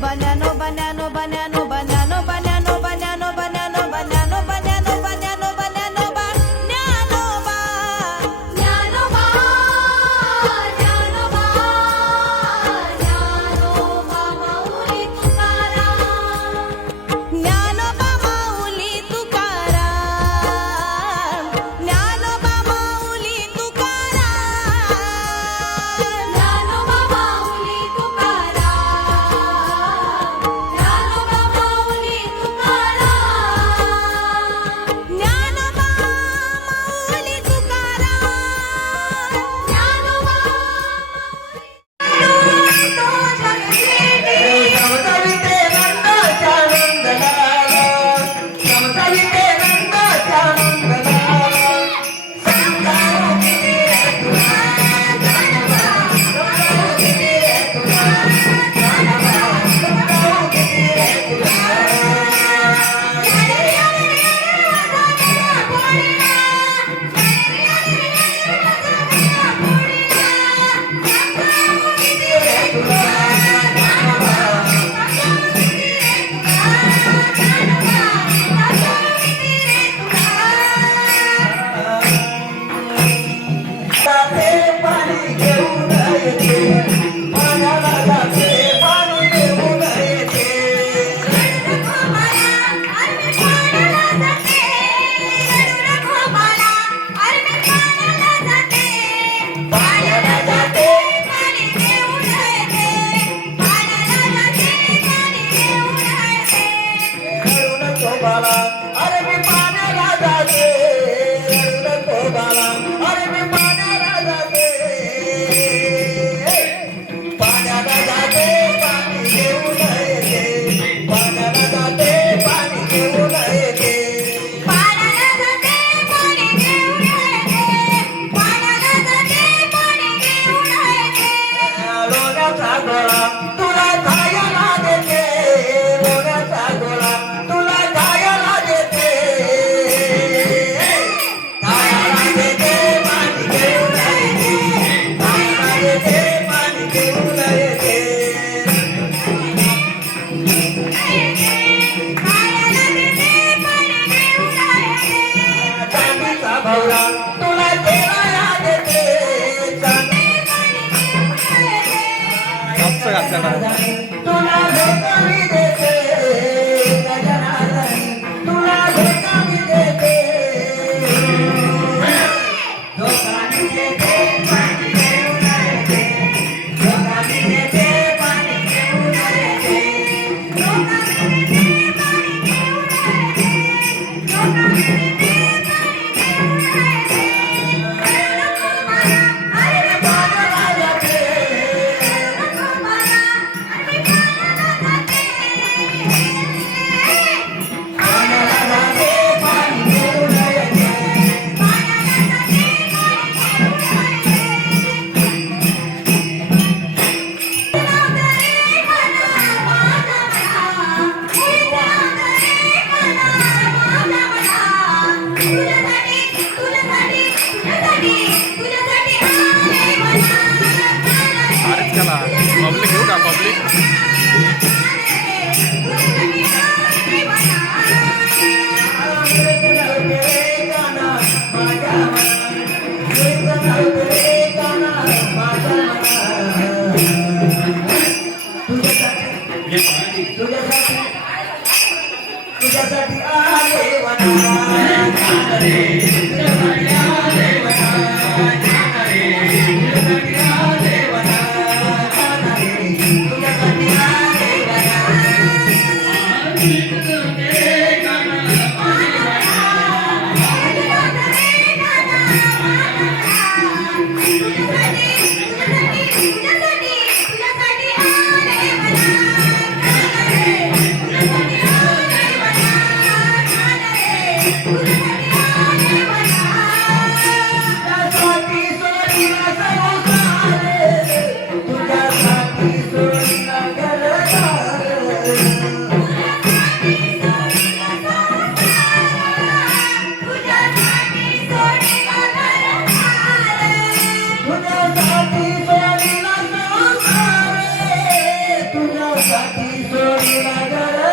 banano, banano, banano, banano, banano, banano, banano, banano, banano, banano, banano, bananoba. Dnyanoba, Dnyanoba, Dnyanoba माऊली तुकाराम. ज्ञानोबा माऊली तुकाराम. ज्ञानोबा माऊली तुकाराम. ज्ञानोबा माऊली तुकाराम. ज्ञानोबा माऊली तुकाराम. ज्ञानोबा माऊली अरे मी पाण्याला जाते नको बाळा अरे मी पाण्याला जाते पाण्याला जाते पाणी घेऊन येते पाण्याला जाते पाणी घेऊन येते पाण्याला जाते पाणी घेऊन येते. पाण्याला जाते पाणी घेऊन येते. लोण्याचा गोळा तुला खायला देते लोण्याचा गोळा तुला खायला देते खायला देते पाणी घेऊन येते खायला देते पाणी घेऊन येते पाण्याला देते पाणी घेऊन येते. चांदीचा भवरा तुला जेवायला देते चांदी तुला लोकांनी देते गजराजानी तुला लोकांनी देते लोकांनी देते पाणी घेऊन येते लोकांनी देते पाणी घेऊन येते लोकांनी देते पाणी घेऊन येते. लोकांनी देते पाणी घेऊन येते. अरे नको पाण्याला जाते नको मला आणि पाण्याला जाते. पाण्याला जाते पाणी घेऊन येते पाण्याला जाते पब्लिक येऊ का पब्लिक तुझ्यासाठी आले तुझ्यासाठी सोडून जर